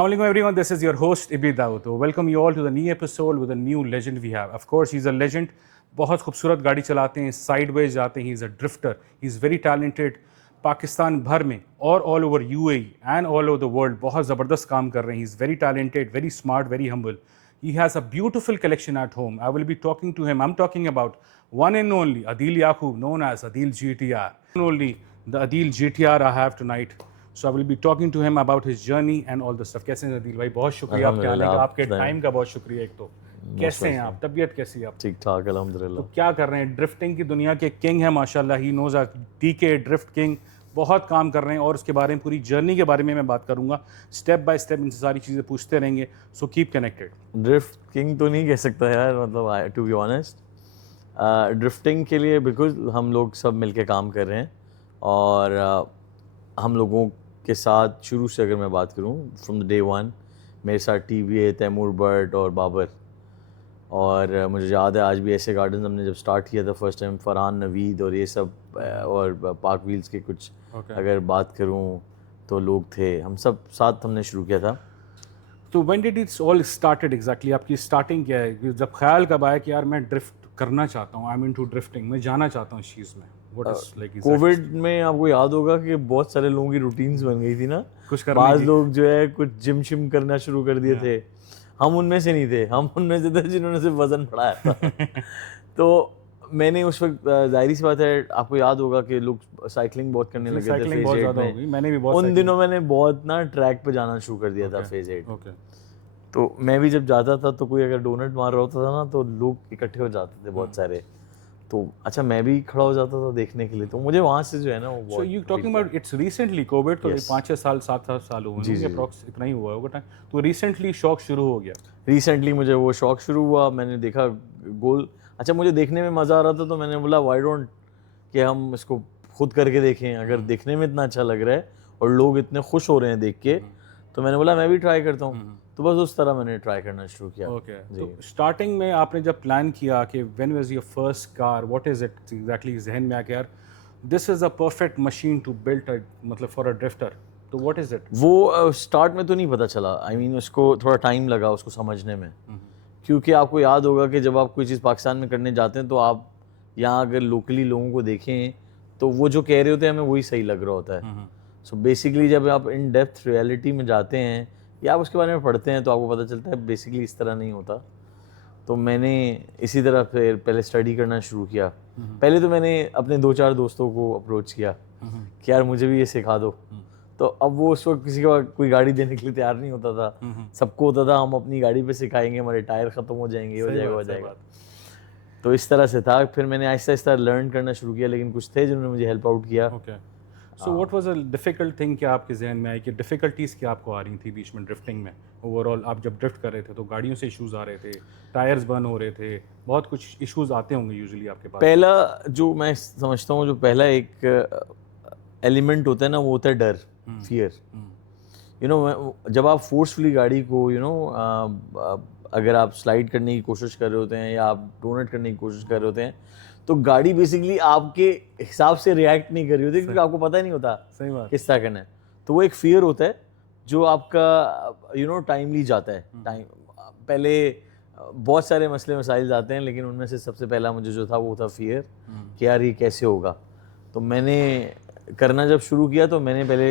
Assalamualaikum everyone, this is your host Ibi Dawood. So welcome you all to the new episode with a new legend we have. Of course, he's a legend. बहुत खूबसूरत गाड़ी चलाते हैं, sideways जाते हैं, he is a drifter, he is very talented. Pakistan भर में और all over UAE and all over the world बहुत ज़बरदस्त काम कर रहे हैं. He is very talented, very smart, very humble. He has a beautiful collection at home. I will be talking to him. I'm talking about one and only Adil Yaqub, known as Adil GTR. Only the Adil GTR I have tonight. So I will be talking to him about his journey and all the stuff. कैसे हैं अदील भाई? बहुत शुक्रिया आपके आने का, आपके time का बहुत शुक्रिया. एक तो कैसे हैं आप? तबीयत कैसी है आप? ठीक ठाक अल्हम्दुलिल्लाह. तो क्या कर रहे हैं? ड्रिफ्टिंग की दुनिया के किंग है माशाल्लाह. He knows a DK drift king. बहुत काम कर रहे हैं और उसके बारे में, पूरी जर्नी के बारे में मैं बात करूंगा. स्टेप बाय स्टेप इनसे सारी चीज़ें पूछते रहेंगे. So keep connected. Drift king तो नहीं कह सकता यार, मतलब टू बी ऑनेस्ट ड्रिफ्टिंग के लिए बिल्कुल हम लोग सब मिलके काम कर रहे हैं. और हम लोगों के साथ शुरू से अगर मैं बात करूं, फ्रॉम द डे वन मेरे साथ टीवीए, तैमूर भट्ट और बाबर. और मुझे याद है आज भी ऐसे गार्डन हमने जब स्टार्ट किया था फर्स्ट टाइम, फरहान, नवीद और ये सब, और पार्क व्हील्स के कुछ अगर बात करूं तो लोग थे, हम सब साथ हमने शुरू किया था. तो when did it's all started exactly? आपकी स्टार्टिंग क्या है? जब ख्याल कब आया कि यार मैं ड्रिफ्ट करना चाहता हूँ, आई एम इनटू ड्रिफ्टिंग, मैं जाना चाहता हूँ इस चीज़ में? कोविड में आपको याद होगा कि बहुत सारे लोगों की रूटीन्स बन गई थी ना. कुछ बाज़ लोग जो है कुछ जिम शिम करना शुरू कर दिए थे. हम उनमें से नहीं थे, हम उनमें से थे जिन्होंने सिर्फ वजन बढ़ाया था. तो मैंने उस वक्त, जाहिर सी बात है आपको याद होगा कि लोग साइकिलिंग बहुत करने लगे थे फेज 8 में. मैंने भी बहुत उन दिनों मैंने बहुत ना ट्रैक पे जाना शुरू कर दिया था फेज 8. तो मैं भी जब जाता था तो कोई अगर डोनट मार रहा होता था ना तो लोग इकट्ठे हो जाते थे बहुत सारे. तो अच्छा मैं भी खड़ा हो जाता था देखने के लिए. तो मुझे वहाँ से जो है ना वो बहुत. So you talking about it's recently Covid, तो 5-6 साल 7 साल हुए होंगे अप्रॉक्स, इतना ही हुआ होगा टाइम. तो रिसेंटली शौक शुरू हो गया. रिसेंटली मुझे वो शौक शुरू हुआ. मैंने देखा गोल, अच्छा मुझे देखने में मज़ा आ रहा था तो मैंने बोला व्हाई डोंट कि हम इसको खुद करके देखें. अगर देखने में इतना अच्छा लग रहा है और लोग इतने खुश हो रहे हैं देख के, तो मैंने बोला मैं भी ट्राई करता हूँ. तो बस उस तरह मैंने ट्राई करना शुरू किया. तो स्टार्टिंग में आपने जब प्लान किया कि when was your first car, what is it exactly, जहन में आ गया यार this is a perfect machine to build मतलब फॉर अ ड्रिफ्टर, तो व्हाट इज इट? वो स्टार्ट में तो नहीं पता चला. आई मीन उसको थोड़ा टाइम लगा उसको समझने में. क्योंकि आपको याद होगा कि जब आप कोई चीज़ पाकिस्तान में करने जाते हैं तो आप यहाँ अगर लोकली लोगों को देखें तो वो जो कह रहे होते हैं हमें वही सही लग रहा होता है. सो बेसिकली जब आप इन डेप्थ रियलिटी में जाते हैं या आप उसके बारे में पढ़ते हैं तो आपको पता चलता है बेसिकली इस तरह नहीं होता. तो मैंने इसी तरह फिर पहले स्टडी करना शुरू किया. पहले तो मैंने अपने 2-4 दोस्तों को अप्रोच किया कि यार मुझे भी ये सिखा दो. तो अब वो उस वक्त किसी का कोई गाड़ी देने के लिए तैयार नहीं होता था. सबको होता था हम अपनी गाड़ी पे सिखाएंगे, हमारे टायर ख़त्म हो जाएंगे, हो जाएगा. तो इस तरह से था. फिर मैंने आहिस्ता आहिस्ता लर्न करना शुरू किया, लेकिन कुछ थे जिन्होंने मुझे हेल्प आउट किया. So what was a difficult thing कि आपके जहन में आई कि डिफिकल्टीज़ क्या आपको आ रही थी बीच में ड्रिफ्टिंग में? ओवरऑल आप जब ड्रिफ्ट कर रहे थे तो गाड़ियों से इश्यूज आ रहे थे, टायर्स बर्न हो रहे थे, बहुत कुछ इश्यूज आते होंगे यूजुअली आपके पास. पहला जो मैं समझता हूँ, जो पहला एक एलिमेंट होता है ना, वो होता है डर, फियर. यू नो जब आप फोर्सफुली गाड़ी को अगर आप स्लाइड करने की कोशिश कर रहे होते हैं या आप डोनट करने की कोशिश कर रहे होते हैं तो गाड़ी बेसिकली आपके हिसाब से रिएक्ट नहीं कर रही होती, क्योंकि आपको पता ही नहीं होता सही बात किस तरह करना है. तो वो एक फियर होता है जो आपका टाइमली जाता है. टाइम पहले बहुत सारे मसले मसाइल आते हैं, लेकिन उनमें से सबसे पहला मुझे जो था वो था फियर कि यार ये कैसे होगा. तो मैंने करना जब शुरू किया तो मैंने पहले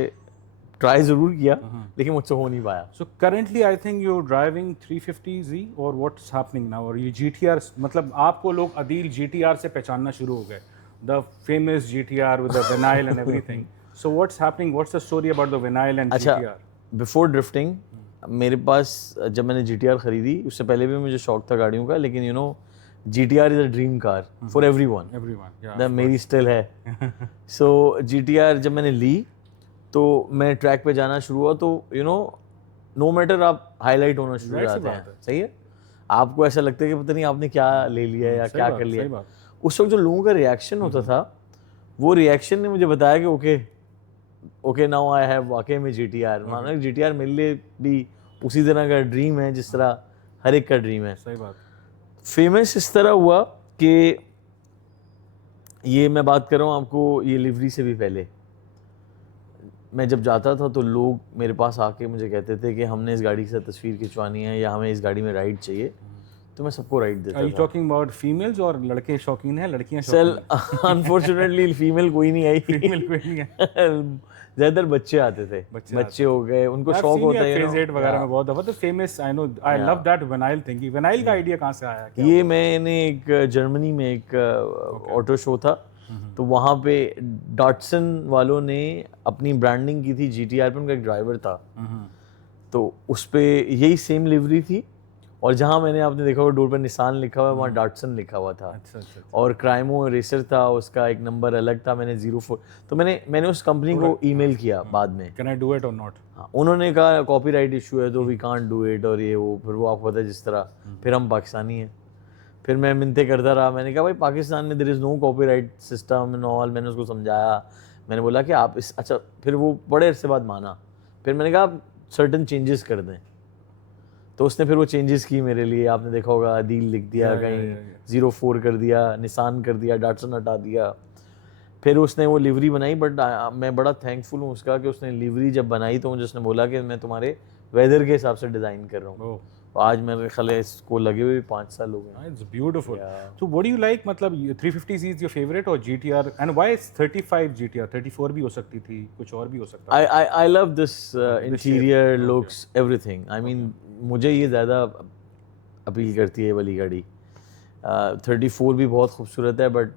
ट्राई ज़रूर किया, लेकिन मुझसे हो नहीं पाया. So currently I think you are driving 350Z और व्हाट्स हैपनिंग नाउ, और ये GTR, मतलब आपको लोग अदील GTR से पहचानना शुरू हो गए, the famous GTR with the vinyl and everything. So what's happening, what's the story about the vinyl and GTR? Before drifting मेरे पास जब मैंने GTR ख़रीदी, उससे पहले भी मुझे शौक था गाड़ियों का, लेकिन GTR is a dream car for everyone. मेरी स्टिल है. सो GTR जब मैंने ली तो मैं ट्रैक पे जाना शुरू हुआ, तो नो मैटर आप हाईलाइट होना शुरू हो जाते हैं. सही है. आपको ऐसा लगता है कि पता नहीं आपने क्या ले लिया या क्या कर लिया. उस वक्त जो लोगों का रिएक्शन होता था, वो रिएक्शन ने मुझे बताया कि ओके नाउ आई हैव वाकई में GTR. माना GTR मेरे लिए भी उसी तरह का ड्रीम है जिस तरह हर एक का ड्रीम है. सही बात. फेमस इस तरह हुआ कि ये मैं बात कर रहा हूँ आपको ये लिवरी से भी पहले. मैं जब जाता था तो लोग मेरे पास आके मुझे कहते थे कि हमने इस गाड़ी के साथ तस्वीर खिंचवानी है या हमें इस गाड़ी में राइड चाहिए, तो मैं सबको राइड देता आर यू था। टॉकिंग अबाउट फीमेल्स और लड़के शौकीन हैं, लड़कियां सेल शौकीन अनफॉर्चुनेटली फीमेल कोई नहीं आई। फीमेल कोई नहीं है। ज़्यादातर बच्चे आते थे, बच्चे हो गए, उनको I've शौक seen होता your है phase 8 वगैरह में बहुत दफा तो famous I know I love that vinyl thing. Vinyl का आइडिया कहाँ से आया क्या? ये मैंने एक जर्मनी में एक ऑटो शो था, तो वहाँ पे डॉटसन वालों ने अपनी ब्रांडिंग की थी GTR पे, उनका एक ड्राइवर था, तो उस पे यही सेम लिवरी थी, और जहाँ मैंने आपने देखा होगा डोर पर निशान लिखा हुआ है वहाँ डॉटसन लिखा हुआ था। अच्छा अच्छा। और क्राइमो रेसर था, उसका एक नंबर अलग था, मैंने 04, तो मैंने उस कंपनी को ईमेल किया बाद में। कैन आई डू इट और नॉट? हाँ, उन्होंने कहा कॉपीराइट इशू है तो वी कांट डू इट, और ये वो, फिर वो आपको पता है जिस तरह, फिर हम पाकिस्तानी हैं, फिर मैं मिन्नतें करता रहा, मैंने कहा भाई पाकिस्तान में there is no copyright system and all, मैंने उसको समझाया, मैंने बोला कि आप इस, अच्छा फिर वो बड़े अरसे बाद माना, फिर मैंने कहा आप सर्टन चेंजेस कर दें, तो उसने फिर वो चेंजेस की मेरे लिए, आपने देखा होगा अदील लिख दिया कहीं, 04 कर दिया, निशान कर दिया, डॉटसन हटा दिया, फिर उसने वो लिवरी बनाई। बट मैं बड़ा थैंकफुल हूँ उसका कि उसने लिवरी जब बनाई तो मुझे उसने बोला कि मैं तुम्हारे वेदर के हिसाब से डिज़ाइन कर रहा हूँ। तो आज मेरे ख्याल है इसको लगे हुए 5 साल हो गए। It's beautiful. तो व्हाट डू यू लाइक, मतलब 350 इज योर फेवरेट और GTR, and why is 35 GTR? 34 भी हो सकती थी, कुछ और भी हो सकता है। I love this interior looks everything, I mean मुझे ये ज़्यादा अपील करती है ये वाली गाड़ी। 34 भी बहुत खूबसूरत है, बट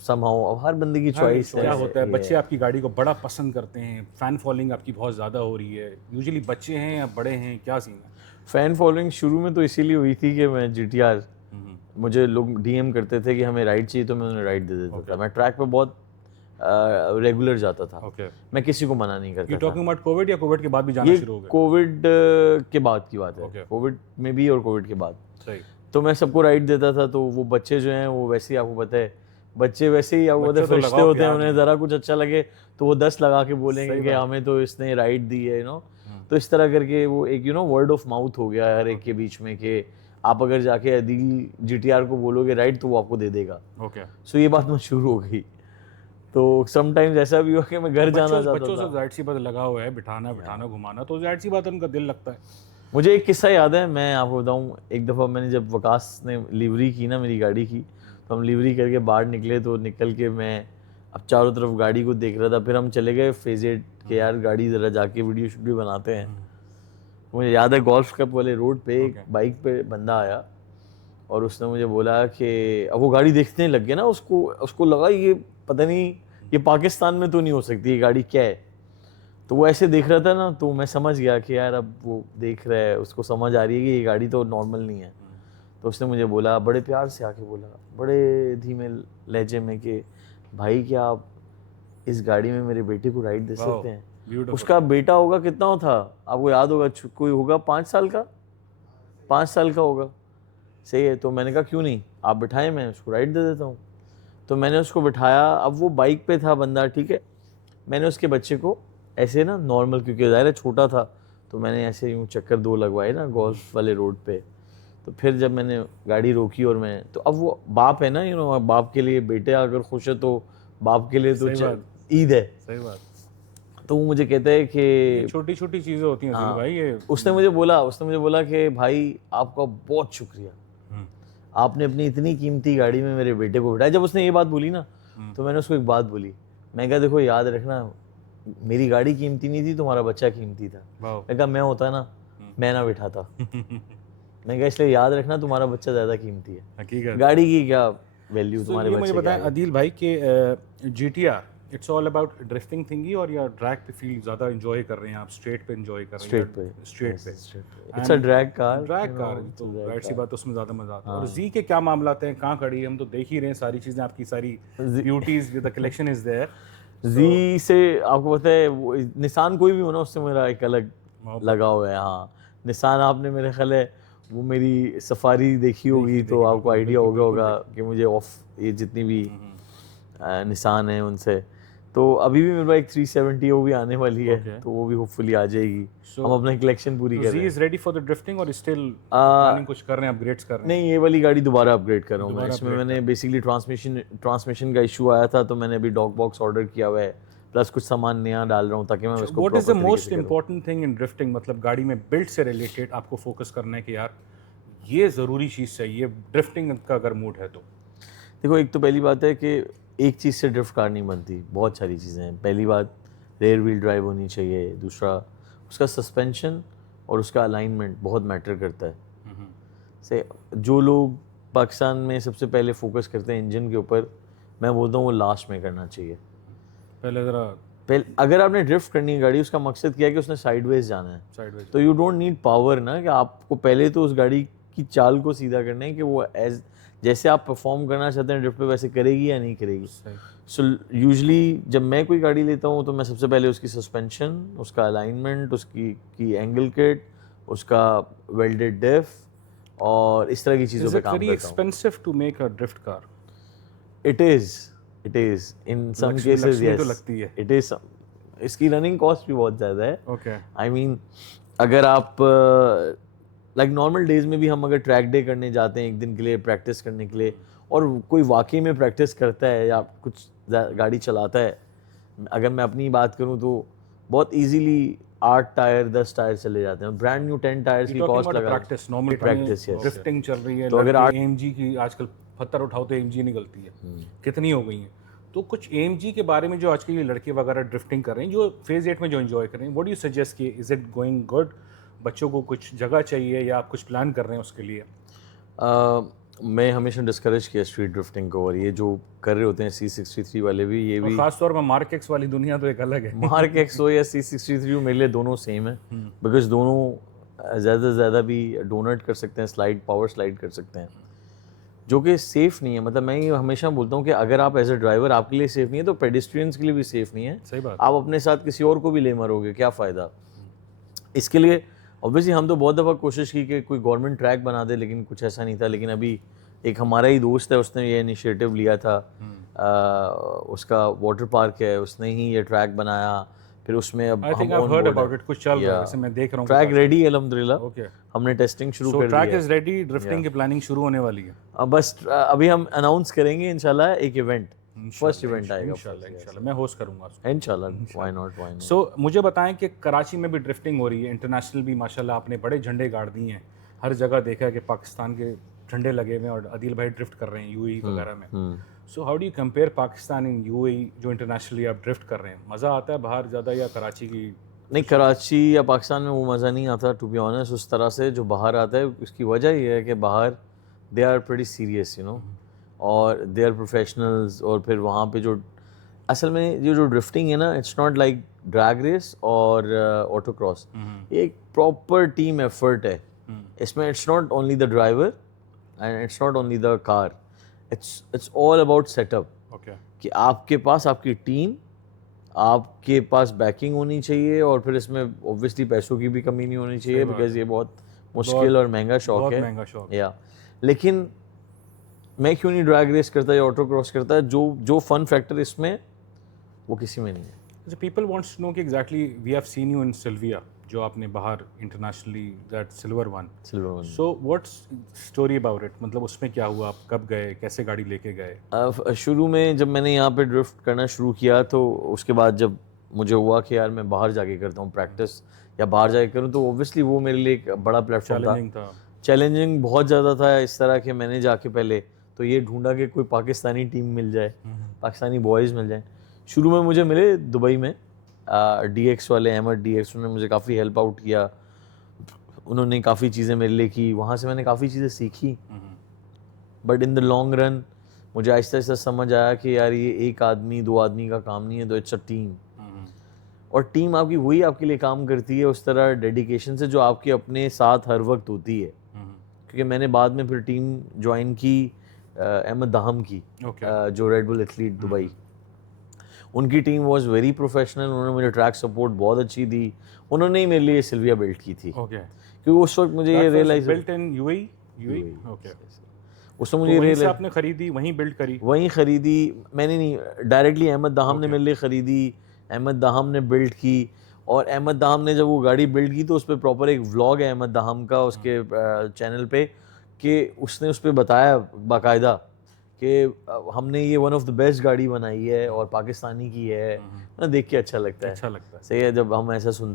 समहाउ अब हर बंदे की चॉइस है। क्या होता है, बच्चे आपकी गाड़ी को बड़ा पसंद करते हैं, फैन फॉलोइंग आपकी बहुत ज़्यादा हो रही है, यूजुअली बच्चे हैं या बड़े हैं, क्या सीन है? फ़ैन फॉलोइंग शुरू में तो इसीलिए हुई थी कि मैं GTR, मुझे लोग DM करते थे कि हमें राइड चाहिए, तो मैं उन्हें राइड दे देता था। मैं ट्रैक पे बहुत रेगुलर जाता था, ओके। मैं किसी को मना नहीं करता यू था। टॉकिंग अबाउट कोविड या कोविड के बाद भी जाना ये शुरू हो गया? कोविड के बाद की बात है, Okay. कोविड में भी और कोविड के बाद। सही। तो मैं सबको राइड देता था, तो वो बच्चे जो हैं वो वैसे ही, आपको पता है बच्चे वैसे ही, आपको पता है बच्चे तो फरिश्ते लगाओ होते हैं, प्यार उन्हें में। ज़रा कुछ अच्छा लगे तो वो 10 लगा के बोलेंगे सही कि बात। हमें तो इसने राइड दी है, तो इस तरह करके वो एक वर्ड ऑफ माउथ हो गया हर एक के बीच में कि आप अगर जाके अदील GTR को बोलोगे राइड तो वो आपको दे देगा। ओके। सो ये बात मशहूर हो गई। तो समटाइम्स ऐसा भी हुआ कि मैं घर जाना चाहता बच्चों से था। जाहिर सी बात लगा हुआ है, बिठाना घुमाना, तो जाहिर सी बात उनका दिल लगता है। मुझे एक किस्सा याद है, मैं आपको बताऊं, एक दफ़ा मैंने जब वकास ने लिवरी की ना मेरी गाड़ी की, तो हम लिवरी करके बाहर निकले, तो निकल के मैं अब चारों तरफ गाड़ी को देख रहा था, फिर हम चले गए फेज 8 के यार गाड़ी ज़रा जाके वीडियो शूडियो बनाते हैं। मुझे याद है गोल्फ कप वाले रोड पे एक बाइक पे बंदा आया और उसने मुझे बोला कि अब वो गाड़ी देखने लग गया ना, उसको लगा ये पता नहीं ये पाकिस्तान में तो नहीं हो सकती, ये गाड़ी क्या है। तो वो ऐसे देख रहा था ना, तो मैं समझ गया कि यार अब वो देख रहा है, उसको समझ आ रही है कि ये गाड़ी तो नॉर्मल नहीं है। तो उसने मुझे बोला, बड़े प्यार से आके बोला, बड़े धीमे लहजे में, कि भाई क्या आप इस गाड़ी में मेरे बेटे को राइड दे सकते हैं? उसका बेटा होगा, कितना था आपको याद होगा, कोई होगा 5 साल का, 5 साल का होगा, सही है। तो मैंने कहा क्यों नहीं, आप बिठाएं, मैं उसको राइड दे देता हूँ। तो मैंने उसको बिठाया, अब वो बाइक पे था बंदा, ठीक है, मैंने उसके बच्चे को ऐसे ना नॉर्मल, क्योंकि ज़ाहिर है छोटा था, तो मैंने ऐसे यूँ चक्कर 2 लगवाए ना गोल्फ वाले रोड पे। तो फिर जब मैंने गाड़ी रोकी और मैं, तो अब वो बाप है ना, बाप के लिए बेटे अगर खुश है तो बाप के लिए तो ईद है। सही बात। तो वो मुझे कहता है कि छोटी छोटी चीज़ें होती हैं भाई, ये उसने मुझे बोला कि भाई आपका बहुत शुक्रिया, आपने अपनी इतनी कीमती गाड़ी में मेरे बेटे को बिठाया। जब उसने ये बात बोली ना, तो मैंने उसको एक बात बोली, मैं कहा देखो याद रखना, मेरी गाड़ी कीमती नहीं थी, तुम्हारा बच्चा कीमती था। मैं कहा मैं होता ना, मैं ना बिठाता। मैं कहा इसलिए याद रखना, तुम्हारा बच्चा ज़्यादा कीमती है, गाड़ी की क्या वैल्यू तुम्हारे बच्चे। मुझे बताएं अदील भाई कि GTR it's all about drifting थिंगी, और या ड्रैग पे फील ज़्यादा एंजॉय कर रहे हैं आप, स्ट्रेट पे एंजॉय कर रहे हैं? स्ट्रेट पे इट्स अ ड्रैग कार, तो जाहिर सी बात उसमें ज़्यादा मजा आता है। और जी के क्या मामला हैं, कहाँ खड़ी है, हम तो देख ही रहे हैं सारी चीज़ें, आपकी सारी beauties, the collection is there. जी से आपको पता है वो निशान कोई भी हो ना, उससे मेरा एक अलग लगाव है। हाँ, निशान आपने मेरे ख्याल है वो मेरी सफारी देखी होगी, तो आपको आइडिया होगा कि मुझे ऑफ ये जितनी भी निशान है उनसे, तो अभी भी मेरे पास एक 370 वो भी आने वाली है, तो वो भी होपफुली आ जाएगी। हम अपना कलेक्शन पूरी कर रहे हैं। Is ready for the drifting और स्टिल प्लानिंग कुछ कर रहे हैं, अपग्रेड्स कर रहे हैं? नहीं, ये वाली गाड़ी दोबारा अपग्रेड कर रहा हूँ मैं। इसमें मैंने बेसिकली ट्रांसमिशन का इशू आया था, तो मैंने अभी डॉग बॉक्स ऑर्डर किया हुआ है, प्लस कुछ सामान नया डाल रहा हूँ ताकि मैं उसको व्हाट इज द proper तरीके मोस्ट से करूँ। इंपॉर्टेंट थिंग इन ड्रिफ्टिंग, मतलब गाड़ी में बिल्ड से रिलेटेड आपको फोकस करना है कि यार ये ज़रूरी चीज़ चाहिए ड्रिफ्टिंग का अगर मूड है तो? देखो, एक तो पहली बात है कि एक चीज़ से ड्रिफ्ट कार नहीं बनती, बहुत सारी चीज़ें हैं। पहली बात रेयर व्हील ड्राइव होनी चाहिए, दूसरा उसका सस्पेंशन और उसका अलाइनमेंट बहुत मैटर करता है। से जो लोग पाकिस्तान में सबसे पहले फोकस करते हैं इंजन के ऊपर, मैं बोलता हूँ वो लास्ट में करना चाहिए। पहले ज़रा पहले अगर आपने ड्रिफ्ट करनी है गाड़ी, उसका मकसद क्या है कि उसने साइडवेज जाना है, साइडवेज। तो यू डोंट नीड पावर ना, कि आपको पहले तो उस गाड़ी की चाल को सीधा करना है कि वो एज जैसे आप परफॉर्म करना चाहते हैं ड्रिफ्ट पे वैसे करेगी या नहीं करेगी। सो यूजली जब मैं कोई गाड़ी लेता हूँ तो मैं सबसे पहले उसकी सस्पेंशन, उसका अलाइनमेंट, उसकी की एंगल किट, उसका वेल्डेड डिफ और इस तरह की चीज़ों इज पे इट काम वेरी करता हूँ। Expensive to make a drift car? It is in some cases Lakshmi तो यस, लगती है। It is. इसकी रनिंग कॉस्ट भी बहुत ज़्यादा है। ओके। आई मीन अगर आप लाइक नॉर्मल डेज में भी हम अगर ट्रैक डे करने जाते हैं एक दिन के लिए प्रैक्टिस करने के लिए, और कोई वाकई में प्रैक्टिस करता है या कुछ गाड़ी चलाता है, अगर मैं अपनी बात करूं तो बहुत इजीली 8 टायर 10 टायर चले जाते हैं। ब्रांड न्यू 10 टायर्स की कॉस्ट लगा practice normal practice, yes. Drifting चल रही है तो अगर एएमजी की आजकल पत्थर उठाओ तो एएमजी निकलती है, कितनी हो गई है। तो कुछ एएमजी के बारे में जो आज के ये लड़के वगैरह ड्रिफ्टिंग कर रहे हैं जो फेज 8 में जो एंजॉय कर रहे हैं, व्हाट डू यू सजेस्ट कि इज इट गोइंग गुड? बच्चों को कुछ जगह चाहिए या आप कुछ प्लान कर रहे हैं उसके लिए? मैं हमेशा डिस्करेज किया स्ट्रीट ड्रिफ्टिंग को, और ये जो कर रहे होते हैं C63 वाले भी, ये भी खास तौर पर मार्क एक्स वाली दुनिया तो एक अलग है। मार्क एक्स हो या C63 मेरे लिए दोनों सेम है, बिकॉज दोनों ज़्यादा से ज़्यादा भी डोनट कर सकते हैं, स्लाइड पावर स्लाइड कर सकते हैं, जो कि सेफ़ नहीं है। मतलब मैं ये हमेशा बोलता हूँ कि अगर आप एज अ ड्राइवर आपके लिए सेफ़ नहीं है तो पेडिस्ट्रियंस के लिए भी सेफ़ नहीं है। सही बात। आप अपने साथ किसी और को भी ले मरोगे, क्या फ़ायदा। इसके लिए ऑब्वियसली हम तो बहुत दफ़ा कोशिश की कि कोई गवर्नमेंट ट्रैक बना दे, लेकिन कुछ ऐसा नहीं था। लेकिन अभी एक हमारा ही दोस्त है, उसने ये इनिशिएटिव लिया था, उसका वाटर पार्क है, उसने ही ये ट्रैक बनाया। फिर उसमें अब I think I heard about it, कुछ चल रहा है वैसे, मैं देख रहा हूँ ट्रैक रेडी है अल्हम्दुलिल्लाह। ओके, हमने टेस्टिंग शुरू सो कर दी ट्रैक है। इज रेडी, ड्रिफ्टिंग की प्लानिंग शुरू होने वाली है। बस अभी हम अनाउंस करेंगे इंशाल्लाह एक इवेंट, फर्स्ट इवेंट आएगा इंशाल्लाह मैं होस्ट करूंगा उसको। इंशाल्लाह, व्हाई नॉट। सो मुझे बताएं कि कराची में भी ड्रिफ्टिंग हो रही है, इंटरनेशनल भी माशाल्लाह आपने बड़े झंडे गाड़ दिए हैं, हर जगह देखा है कि पाकिस्तान के झंडे लगे हुए हैं और आदिल भाई ड्रिफ्ट कर रहे हैं यूएई वगैरह में। So how do you compare Pakistan in UAE जो इंटरनेशनली आप ड्रिफ्ट कर रहे हैं? मज़ा आता है बाहर ज़्यादा या कराची की? नहीं, कराची या पाकिस्तान में वो मज़ा नहीं आता टू बी ऑनेस्ट उस तरह से जो बाहर आता है। उसकी वजह ये है कि बाहर they are pretty serious you know, और दे आर प्रोफेशनल्स। और फिर वहाँ पे जो असल में ये जो ड्रिफ्टिंग है ना, it's not like drag race और ऑटो क्रॉस, एक प्रॉपर टीम एफर्ट है इसमें। It's not only the driver and it's not only the car, it's all about setup. Okay, कि आपके पास आपकी टीम, आपके पास बैकिंग होनी चाहिए, और फिर इसमें ऑब्वियसली पैसों की भी कमी नहीं होनी चाहिए, बिकॉज ये बहुत मुश्किल और महंगा शौक बहुत है। महंगा शौक। या लेकिन मैं क्यों नहीं ड्रैग रेस करता या ऑटो क्रॉस करता है? जो फन फैक्टर इसमें वो किसी में नहीं है। पीपल वांट्स टू नो कि exactly we have seen you in Silvia, जो आपने बाहर internationally that silver one. So what's story about it, मतलब उसमें क्या हुआ, आप कब गए, कैसे गाड़ी लेके गए? शुरू में जब मैंने यहाँ पे ड्रिफ्ट करना शुरू किया, तो उसके बाद जब मुझे हुआ कि यार मैं बाहर जाके करता हूँ प्रैक्टिस, या बाहर जाके करूँ, तो ऑब्वियसली वो मेरे लिए एक बड़ा प्लेटफॉर्म था। चैलेंजिंग बहुत ज़्यादा था इस तरह के। मैंने जाके पहले तो ये ढूंढा कि कोई पाकिस्तानी टीम मिल जाए, पाकिस्तानी बॉयज़ मिल जाए। शुरू में मुझे मिले दुबई में DX वाले, अहमद DX, उन्होंने मुझे काफ़ी हेल्प आउट किया, उन्होंने काफ़ी चीज़ें मेरे लिए की, वहाँ से मैंने काफ़ी चीज़ें सीखी। But in the long run मुझे आहिस्ता आहिस्ता समझ आया कि यार ये एक आदमी दो आदमी का काम नहीं है, तो इट्स अ टीम। और टीम आपकी वही आपके लिए काम करती है उस तरह डेडिकेशन से जो आपके अपने साथ हर वक्त होती है। क्योंकि मैंने बाद में फिर टीम ज्वाइन की अहमद दाहम की, जो रेड बुल एथलीट दुबई, उनकी टीम वाज वेरी प्रोफेशनल। उन्होंने मुझे ट्रैक सपोर्ट बहुत अच्छी दी, उन्होंने ही मेरे लिए सिल्विया बिल्ड की थी। क्योंकि उस वक्त मुझे ये realise built in UAE. Okay, उसमें मुझे रियलाइज आपने खरीदी, वहीं बिल्ड करी? वहीं खरीदी मैंने, नहीं डायरेक्टली अहमद दाहम ने मेरे लिए ख़रीदी, अहमद दाहम ने बिल्ड की। और अहमद दाहम ने जब वो गाड़ी बिल्ड की तो उस पर प्रॉपर एक व्लॉग है अहमद दाहम का उसके चैनल पे, कि उसने उस पर बताया बाकायदा कि हमने ये वन ऑफ द बेस्ट गाड़ी बनाई है और पाकिस्तानी की है ना, देख के अच्छा लगता है। अच्छा लगता है। सही है जब हम ऐसा सुनते